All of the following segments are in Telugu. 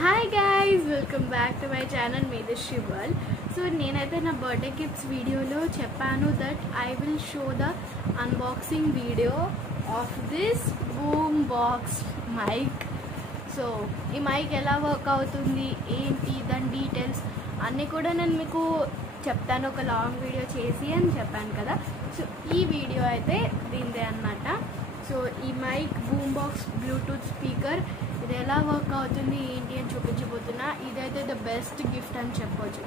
Hi guys, welcome back to my channel Medeshri World. So నేనైతే నా బర్త్డే గిఫ్ట్స్ వీడియోలో చెప్పాను that I will show the unboxing video of this boom box mic. So ఈ మైక్ ఎలా వర్క్ అవుతుంది ఏంటి దాని డీటెయిల్స్ అన్నీ కూడా నేను మీకు చెప్తాను ఒక లాంగ్ వీడియో చేసి అని చెప్పాను కదా. సో ఈ వీడియో అయితే దీనిదే అన్నమాట. సో ఈ mic boom box Bluetooth speaker ఇది ఎలా వర్క్ అవుతుంది ఏంటి అని చూపించబోతున్నా. ఇదైతే ద బెస్ట్ గిఫ్ట్ అని చెప్పొచ్చు.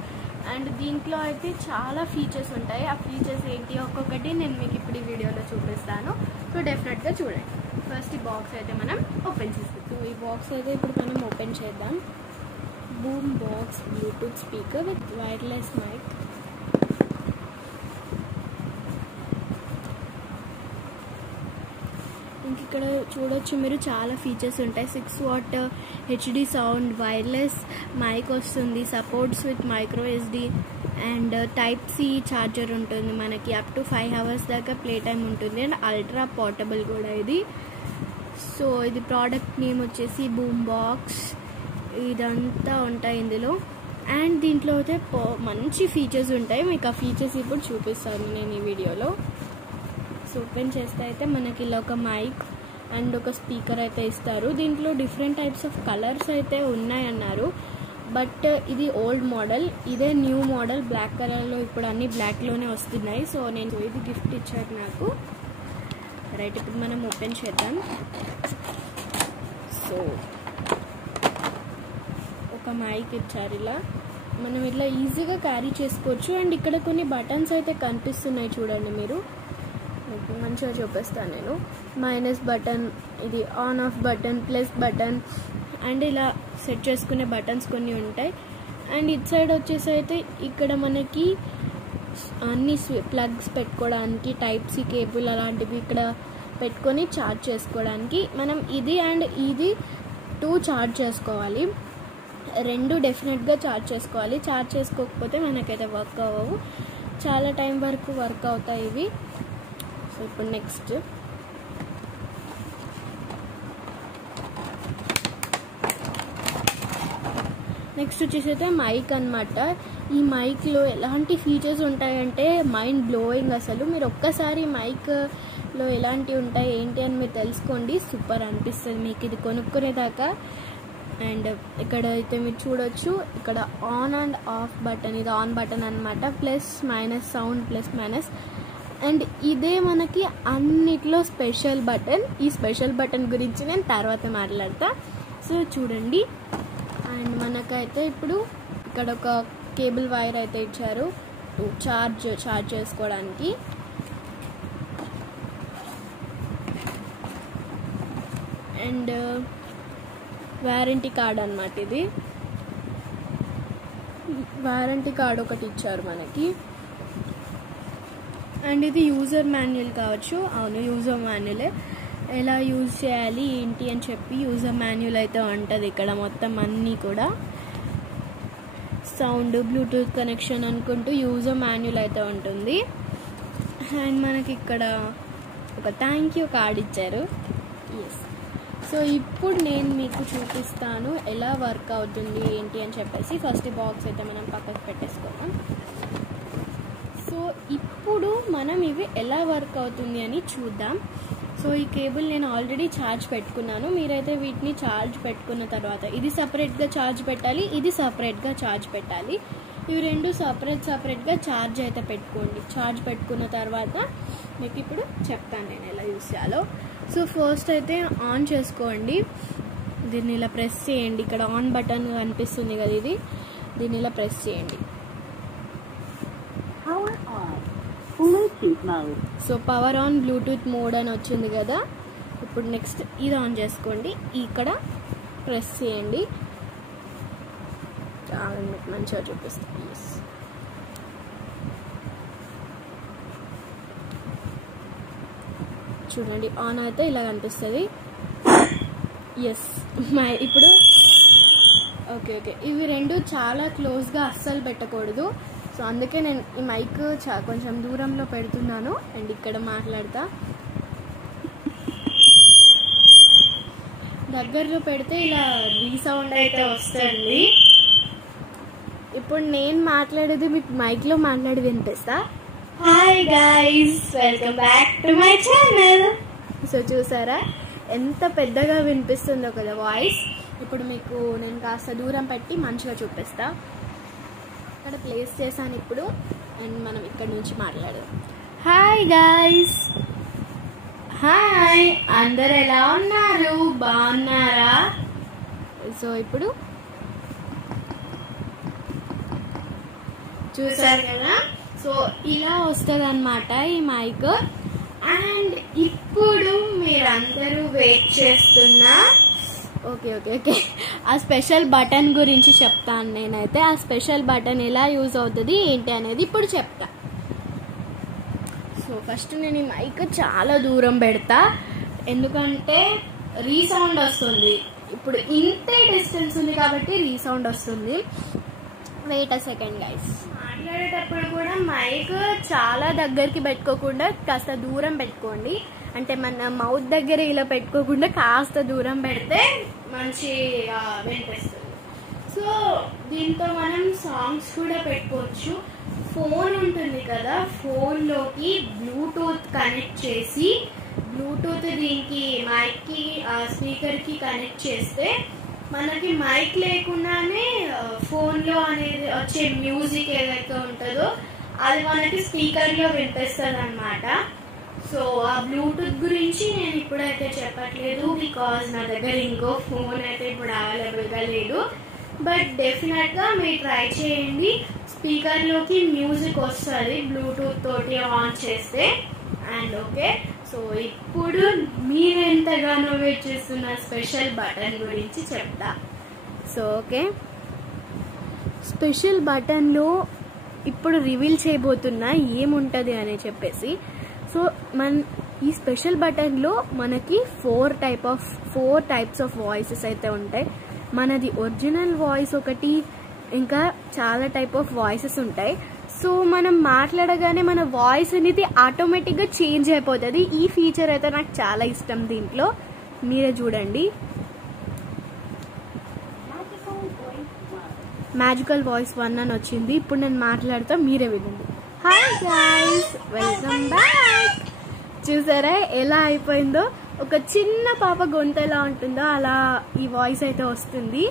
అండ్ దీంట్లో అయితే చాలా ఫీచర్స్ ఉంటాయి. ఆ ఫీచర్స్ ఏంటి ఒక్కొక్కటి నేను మీకు ఇప్పుడు ఈ వీడియోలో చూపిస్తాను. సో డెఫినెట్గా చూడండి. ఫస్ట్ ఈ బాక్స్ అయితే మనం ఓపెన్ చేస్తాం. సో ఈ బాక్స్ అయితే ఇప్పుడు మనం ఓపెన్ చేద్దాం. Boom box Bluetooth speaker with wireless mic. ఇక్కడ చూడొచ్చు మీరు చాలా ఫీచర్స్ ఉంటాయి. 6 watt HD sound, wireless mic వస్తుంది, supports with micro SD and type C charger ఉంటుంది. మనకి అప్ టు 5 hours దాకా ప్లే టైం ఉంటుంది. అండ్ అల్ట్రా పోర్టబుల్ కూడా ఇది. సో ఇది ప్రోడక్ట్ నేమ్ వచ్చేసి బూమ్ బాక్స్. ఇదంతా ఉంటాయి ఇందులో. అండ్ దీంట్లో అయితే మంచి ఫీచర్స్ ఉంటాయి. మీకు ఆ ఫీచర్స్ ఇప్పుడు చూపిస్తాను నేను ఈ వీడియోలో. సో ఓపెన్ చేస్తే అయితే మనకి ఇలా ఒక మైక్ అండ్ ఒక స్పీకర్ అయితే ఇస్తారు. దీంట్లో డిఫరెంట్ టైప్స్ ఆఫ్ కలర్స్ అయితే ఉన్నాయన్నారు. బట్ ఇది ఓల్డ్ మోడల్, ఇదే న్యూ మోడల్ బ్లాక్ కలర్లో. ఇప్పుడు అన్నీ బ్లాక్లోనే వస్తున్నాయి. సో నేను ఇది గిఫ్ట్ ఇచ్చారు నాకు. రైట్, ఇప్పుడు మనం ఓపెన్ చేద్దాం. సో ఒక మైక్ ఇచ్చారు. ఇలా మనం ఇట్లా ఈజీగా క్యారీ చేసుకోవచ్చు. అండ్ ఇక్కడ కొన్ని బటన్స్ అయితే కనిపిస్తున్నాయి చూడండి మీరు. మంచిగా చూపిస్తాను నేను. మైనస్ బటన్, ఇది on off button, plus button and ఇలా సెట్ చేసుకునే బటన్స్ కొన్ని ఉంటాయి. అండ్ ఇటు సైడ్ వచ్చేసి అయితే ఇక్కడ మనకి అన్ని ప్లగ్స్ పెట్టుకోవడానికి, టైప్ సి కేబుల్ అలాంటివి ఇక్కడ పెట్టుకొని ఛార్జ్ చేసుకోవడానికి మనం ఇది అండ్ ఇది 2 ఛార్జ్ చేసుకోవాలి. 2 డెఫినెట్గా ఛార్జ్ చేసుకోవాలి. ఛార్జ్ చేసుకోకపోతే మనకైతే వర్క్ అవ్వవు. చాలా టైం వరకు వర్క్ అవుతాయి ఇవి. సో ఇప్పుడు నెక్స్ట్ వచ్చేసి అయితే మైక్ అనమాట. ఈ మైక్లో ఎలాంటి ఫీచర్స్ ఉంటాయంటే మైండ్ బ్లోయింగ్. అసలు మీరు ఒక్కసారి మైక్లో ఎలాంటివి ఉంటాయి ఏంటి అని మీరు తెలుసుకోండి. సూపర్ అనిపిస్తుంది మీకు ఇది కొనుక్కునేదాకా. అండ్ ఇక్కడ అయితే మీరు చూడొచ్చు, ఇక్కడ ఆన్ అండ్ ఆఫ్ బటన్, ఇది ఆన్ బటన్ అనమాట. Plus minus sound, plus minus. And ఇదే మనకి అన్నిట్లో స్పెషల్ బటన్. ఈ స్పెషల్ బటన్ గురించి నేను తర్వాత మాట్లాడతా. సో చూడండి. అండ్ మనకైతే ఇప్పుడు ఇక్కడ ఒక కేబుల్ వైర్ అయితే ఇచ్చారు ఛార్జ్ చేసుకోవడానికి. అండ్ వారంటీ కార్డ్ అన్నమాట ఇది. వారంటీ కార్డ్ ఒకటి ఇచ్చారు మనకి. అండ్ ఇది యూజర్ మాన్యువల్ కావచ్చు. అవును, యూజర్ మాన్యువలే. ఎలా యూజ్ చేయాలి ఏంటి అని చెప్పి యూజర్ మాన్యువల్ అయితే ఉంటుంది ఇక్కడ మొత్తం అన్నీ కూడా. సౌండ్, బ్లూటూత్ కనెక్షన్ అనుకుంటూ యూజర్ మాన్యువల్ అయితే ఉంటుంది. అండ్ మనకి ఇక్కడ ఒక థ్యాంక్ యూ కార్డ్ ఇచ్చారు. ఎస్. సో ఇప్పుడు నేను మీకు చూపిస్తాను ఎలా వర్క్ అవుతుంది ఏంటి అని చెప్పేసి. ఫస్ట్ బాక్స్ అయితే మనం పక్కకు పెట్టేసుకోవాలి. సో ఇప్పుడు మనం ఇవి ఎలా వర్క్ అవుతుంది అని చూద్దాం. సో ఈ కేబుల్ నేను ఆల్రెడీ ఛార్జ్ పెట్టుకున్నాను. మీరైతే వీటిని ఛార్జ్ పెట్టుకున్న తర్వాత ఇది సపరేట్గా ఛార్జ్ పెట్టాలి, ఇది సపరేట్గా ఛార్జ్ పెట్టాలి. ఇవి రెండు సపరేట్గా ఛార్జ్ అయితే పెట్టుకోండి. ఛార్జ్ పెట్టుకున్న తర్వాత మీకు ఇప్పుడు చెప్తాను నేను ఎలా యూస్ చేయాలో. సో ఫస్ట్ అయితే ఆన్ చేసుకోండి. దీన్ని ఇలా ప్రెస్ చేయండి. ఇక్కడ ఆన్ బటన్ కనిపిస్తుంది కదా, ఇది దీన్ని ఇలా ప్రెస్ చేయండి. So power on Bluetooth mode అని వచ్చింది కదా. ఇప్పుడు నెక్స్ట్ ఇది ఆన్ చేసుకోండి. ఇక్కడ ప్రెస్ చేయండి. చాలా మంచిగా చూపిస్తుంది. చూడండి, ఆన్ అయితే ఇలా కనిపిస్తుంది. ఎస్. ఇప్పుడు ఓకే. ఇవి రెండు చాలా క్లోజ్గా అస్సలు పెట్టకూడదు. సో అందుకే నేను ఈ మైక్ కొంచెం దూరంలో పెడుతున్నాను అండ్ ఇక్కడ మాట్లాడతా. దగ్గరలో పెడితే ఇలా రీసౌండ్ అయితే వస్తుంది. ఇప్పుడు నేను మాట్లాడేది మీకు మైక్లో మాట్లాడి వినిపిస్తా. Hi guys, welcome back to my channel. So చూసారా ఎంత పెద్దగా వినిపిస్తుందో కదా వాయిస్. ఇప్పుడు మీకు నేను కాస్త దూరం పెట్టి మంచిగా చూపిస్తా. ఇక్కడ ప్లేస్ చేశాను ఇప్పుడు, అండ్ మనం ఇక్కడ నుంచి మాట్లాడదాం. హాయ్ గైస్, హాయ్, అందరు ఎలా ఉన్నారు? బాగున్నారా? సో ఇప్పుడు చూసారు కదా, సో ఇలా వస్తుంది అన్నమాట ఈ మైక్. అండ్ ఇప్పుడు మీరందరూ వెయిట్ చేస్తున్న ఓకే ఆ స్పెషల్ బటన్ గురించి చెప్తాను నేనైతే. ఆ స్పెషల్ బటన్ ఎలా యూజ్ అవుతుంది ఏంటి అనేది ఇప్పుడు చెప్తా. సో ఫస్ట్ నేను ఈ మైక్ చాలా దూరం పెడతా, ఎందుకంటే రీసౌండ్ వస్తుంది. ఇప్పుడు ఇంతే డిస్టెన్స్ ఉంది కాబట్టి రీసౌండ్ వస్తుంది. Wait a second guys. మాట్లాడేటప్పుడు కూడా మైక్ చాలా దగ్గరికి పెట్టుకోకుండా కాస్త దూరం పెట్టుకోండి. అంటే మన మౌత్ దగ్గర ఇలా పెట్టుకోకుండా కాస్త దూరం పెడితే మంచిగా వినిపిస్తుంది. సో దీంతో మనం సాంగ్స్ కూడా పెట్టుకోవచ్చు. ఫోన్ ఉంటుంది కదా, ఫోన్లోకి బ్లూటూత్ కనెక్ట్ చేసి, బ్లూటూత్ దీనికి మైక్కి స్పీకర్కి కనెక్ట్ చేస్తే మనకి మైక్ లేకుండానే ఫోన్లో అనేది వచ్చే మ్యూజిక్ ఏదైతే ఉంటుందో అది మనకి స్పీకర్లో వినిపిస్తుంది అన్నమాట. సో ఆ బ్లూటూత్ గురించి నేను ఇప్పుడైతే చెప్పట్లేదు, బికాజ్ నా దగ్గర ఇంకో ఫోన్ అయితే ఇప్పుడు అవైలబుల్గా లేదు. బట్ డెఫినెట్గా మీరు ట్రై చేయండి. స్పీకర్లోకి మ్యూజిక్ వస్తుంది బ్లూటూత్ తోటి ఆన్ చేస్తే. అండ్ ఓకే, సో ఇప్పుడు మీరెంతగానో వెయిట్ చేస్తున్న స్పెషల్ బటన్ గురించి చెప్తా. సో ఓకే, స్పెషల్ బటన్లో ఇప్పుడు రివీల్ చేయబోతున్నా ఏముంటుంది అని చెప్పేసి. సో ఈ స్పెషల్ బటన్లో మనకి ఫోర్ టైప్స్ ఆఫ్ వాయిసెస్ అయితే ఉంటాయి. మనది ఒరిజినల్ వాయిస్ ఒకటి, ఇంకా చాలా టైప్ ఆఫ్ వాయిసెస్ ఉంటాయి. సో మనం మాట్లాడగానే మన వాయిస్ అనేది ఆటోమేటిక్గా చేంజ్ అయిపోతుంది. ఈ ఫీచర్ అయితే నాకు చాలా ఇష్టం దీంట్లో. మీరే చూడండి, మ్యాజికల్ వాయిస్ 1 అని వచ్చింది. ఇప్పుడు నేను మాట్లాడతా, మీరే వినండి. Hi guys, welcome back. చూసారా ఎలా అయిపోయిందో? ఒక చిన్న పాప గొంతు ఎలా ఉంటుందో అలా ఈ వాయిస్ అయితే వస్తుంది.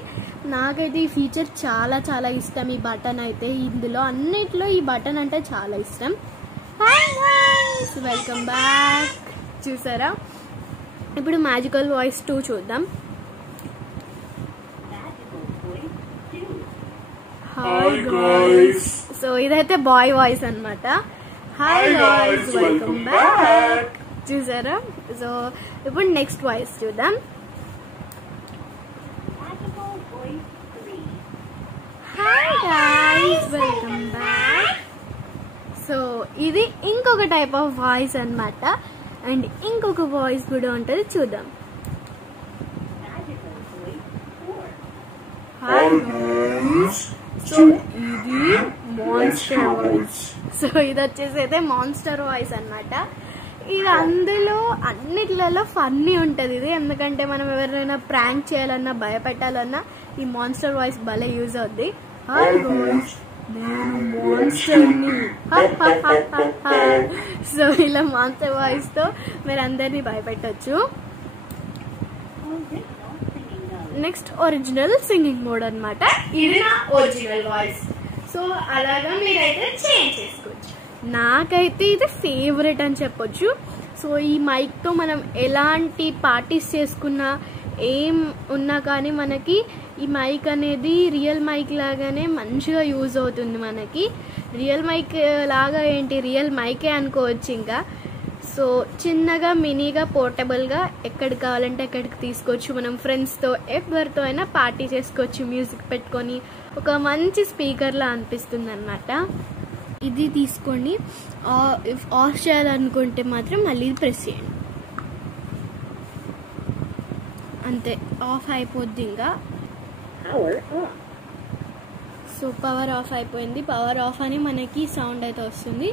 నాకైతే ఈ ఫీచర్ చాలా చాలా ఇష్టం. ఈ బటన్ అయితే ఇందులో అన్నిట్లో ఈ బటన్ అంటే చాలా ఇష్టం. Hi guys, welcome back. చూసారా, ఇప్పుడు మ్యాజికల్ వాయిస్ 2 చూద్దాం. Hi guys. సో ఇదైతే బాయ్ వాయిస్ అన్నమాట. Hi guys, welcome back. చూసారా? సో ఇప్పుడు నెక్స్ట్ వాయిస్ చూద్దాం. Hi guys, welcome back. So ఇది ఇంకొక టైప్ ఆఫ్ వాయిస్ అన్నమాట. అండ్ ఇంకొక వాయిస్ కూడా ఉంటుంది, చూద్దాం. Hi guys. సో ఇది మాన్స్టర్ వాయిస్. సో ఇది వచ్చేసి అయితే మాన్స్టర్ వాయిస్ అన్నమాట. ఇది అందులో అన్నిట్లలో ఫన్నీ ఉంటుంది ఇది, ఎందుకంటే మనం ఎవరైనా ప్రాంక్ చేయాలన్నా భయపెట్టాలన్నా ఈ మాన్స్టర్ వాయిస్ భలే యూజ్ అవుద్ది. హాయ్ గైస్, నేను మాన్స్టర్ని. సో ఇలా మాన్స్టర్ వాయిస్ తో మీరు అందరినీ భయపెట్టచ్చు. నెక్స్ట్ ఒరిజినల్ సింగింగ్ మోడ్ అన్నమాట. ఇది నా ఒరిజినల్ వాయిస్. సో అలాగా మీరైతే చేంజ్ చేసుకోవచ్చు. నాకైతే ఇది ఫేవరెట్ అని చెప్పొచ్చు. సో ఈ మైక్తో మనం ఎలాంటి పార్టీస్ చేసుకున్నా ఏం ఉన్నా కానీ మనకి ఈ మైక్ అనేది రియల్ మైక్ లాగానే మంచిగా యూజ్ అవుతుంది. మనకి రియల్ మైక్ లాగా ఏంటి, రియల్ మైకే అనుకోవచ్చు. ఇంకా సో చిన్నగా మినీగా పోర్టబుల్గా ఎక్కడికి కావాలంటే అక్కడికి తీసుకోవచ్చు. మనం ఫ్రెండ్స్తో ఎవరితో అయినా పార్టీ చేసుకోవచ్చు. మ్యూజిక్ పెట్టుకొని ఒక మంచి స్పీకర్లా అనిపిస్తుంది అన్నమాట. ఇది తీసుకోండి. ఆఫ్ చేయాలనుకుంటే మాత్రం మళ్ళీ ప్రెస్ చేయండి, అంతే, ఆఫ్ అయిపోద్ది. ఇంకా సో పవర్ ఆఫ్ అయిపోయింది. పవర్ ఆఫ్ అని మనకి సౌండ్ అయితే వస్తుంది.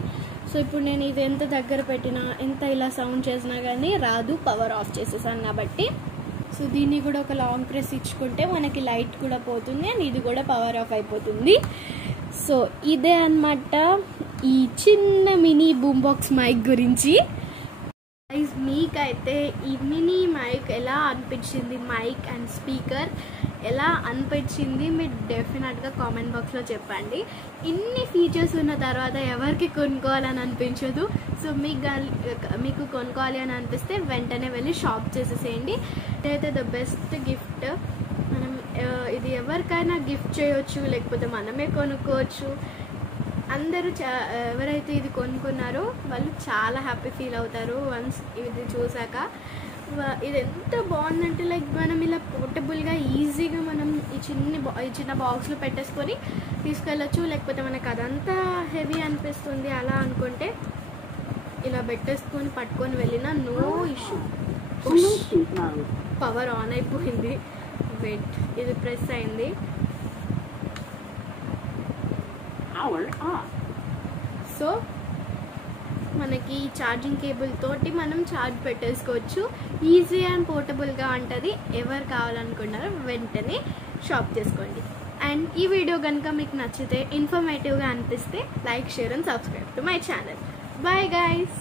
సో ఇప్పుడు నేను ఇది ఎంత దగ్గర పెట్టినా ఎంత ఇలా సౌండ్ చేసినా కానీ రాదు, పవర్ ఆఫ్ చేసేసాను కాబట్టి. సో దీన్ని కూడా ఒక లాంగ్ ప్రెస్ ఇచ్చుకుంటే మనకి లైట్ కూడా పోతుంది అండ్ ఇది కూడా పవర్ ఆఫ్ అయిపోతుంది. సో ఇదే అన్నమాట ఈ చిన్న మినీ బూమ్ బాక్స్ మైక్ గురించి. మీకైతే ఈ మినీ మైక్ ఎలా అనిపించింది, మైక్ అండ్ స్పీకర్ ఎలా అనిపించింది మీరు డెఫినెట్గా కామెంట్ బాక్స్లో చెప్పండి. ఇన్ని ఫీచర్స్ ఉన్న తర్వాత ఎవరికి కొనుక్కోవాలని అనిపించదు. సో మీకు కొనుక్కోవాలి అని అనిపిస్తే వెంటనే వెళ్ళి షాప్ చేసేసేయండి. ఇదైతే ద బెస్ట్ గిఫ్ట్. మనం ఇది ఎవరికైనా గిఫ్ట్ చేయొచ్చు, లేకపోతే మనమే కొనుక్కోవచ్చు. అందరూ ఎవరైతే ఇది కొనుక్కున్నారో వాళ్ళు చాలా హ్యాపీ ఫీల్ అవుతారు వన్స్ ఇది చూసాక. ఇది ఎంత బాగుందంటే లైక్ మనం ఇలా పోర్టబుల్గా ఈజీగా మనం ఈ చిన్న బాక్స్లో పెట్టేసుకొని తీసుకెళ్ళచ్చు. లేకపోతే మనకు అదంతా హెవీ అనిపిస్తుంది అలా అనుకుంటే ఇలా పెట్టేసుకొని పట్టుకొని వెళ్ళినా నో ఇష్యూ. పవర్ ఆన్ అయిపోయింది. వెయిట్, ఇది ప్రెస్ అయింది. సో మనకి ఛార్జింగ్ కేబుల్ తోటి మనం ఛార్జ్ పెట్టేసుకోవచ్చు. ఈజీ అండ్ పోర్టబుల్గా ఉంటుంది. ఎవరు కావాలనుకున్నారో వెంటనే షాప్ చేసుకోండి. అండ్ ఈ వీడియో కనుక మీకు నచ్చితే, ఇన్ఫర్మేటివ్గా అనిపిస్తే like, share and subscribe to my channel. Bye guys.